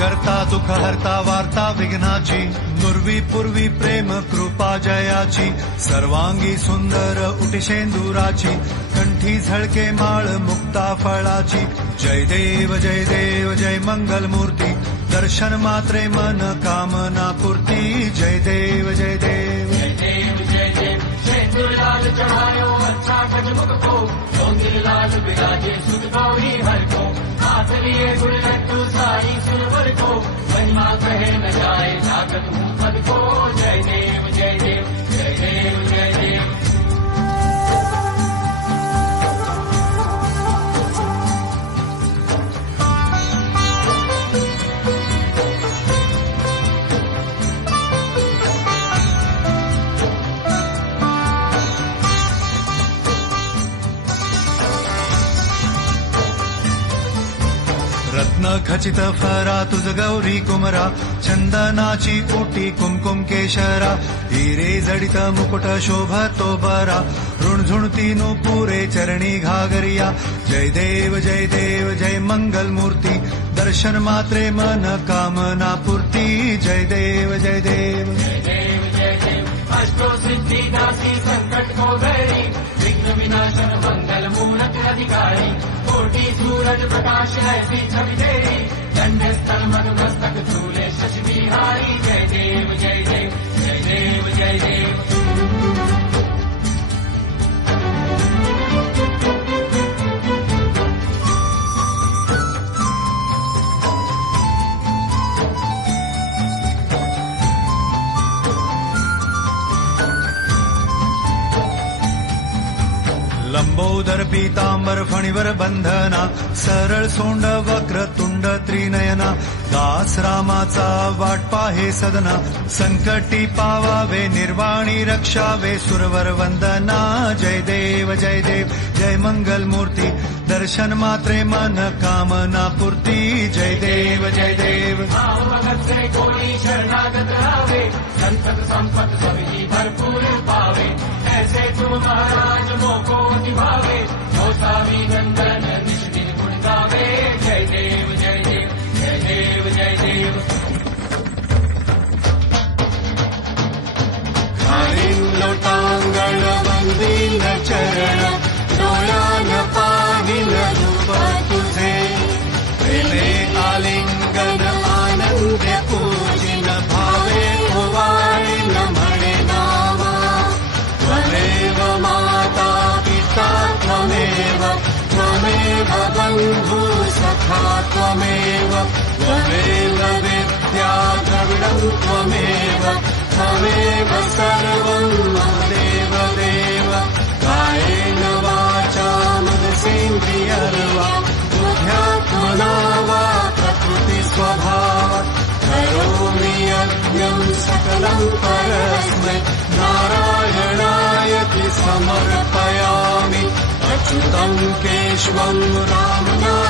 करता दुःख हरता वार्ता विघ्नाची नुर्वी पूर्वी प्रेम कृपा जयाची सर्वांगी सुंदर उटिशेंदुराची कंठी झळके माळ मुक्ता फळाची जय देव जय मंगल मूर्ती दर्शन मात्रे मन कामना पूर्ती जय देव जय देव लाल चढ़ायो अच्छा खजमुख को चौंगिल लाल बिराजे सुख गौरी हर को हाथ लिए गुड़ लड्डू साई सुरवर को महिमा कहे न जाए जागत हूँ पद को जय देव जय देव जय देव जय देव। रत्न खचित फरा तुझ गौरी कुमरा चंदनाची ओटी कुमकुम केशरा हिरे जडित मुकुट शोभतो बरा ऋणझुणती पुरे चरणी घागरिया जय देव जय मंगल मूर्ती दर्शन मात्रे मन कामना पूर्ती जय देव जय देव जय देव जय देव। अष्टो सिद्धि दासी संकट को गैरी विघ्न विनाशन मंगल मूलक अधिकारी कोटि सूरज प्रकाश ऐसी छवि तेरी दंड स्थल मधुमस्तक झूले शशि बिहारी जय देव जय देव जय देव जय देव। लंबोदर पीतांबर फणीवर बंधना सरळ सोंड वक्र तुंड त्रिनयना दास रामाचा वाट पाहे सदना संकटी पावावे निर्वाणी रक्षावे सुरवर वंदना जय देव जय मंगल मूर्ती दर्शन मात्रे मन कामना पूर्ती जय देव जय देव। भगत से कोई शरणागत आवे संतत संपत सभी भरपूर पावे ऐसे तुम महाराज मोको निभावे गोसावी नंदन निज दिन गुण गावे जय देव जय देव जय देव जय देव। खालीं लोटांगण वंदीन चरण डोळ्यान पाहिन रूप तुझे प्रेमे आलिंगन आनंद पूजिन भावे ओवाळीन म्हणे नावा त्वमेव माता पिता त्वमेव बंधु सखा त्वमेव विद्या द्रविणं त्वमेव सर्वं देव देव कायेन वाचा मनसेन्द्रियर्वा बुद्ध्यात्मना वा प्रकृति स्वभावात् करोमि यज्ञं सकलं परस्मै नारायणायति समर्पयामि अच्युतं केशवं रामनारायणं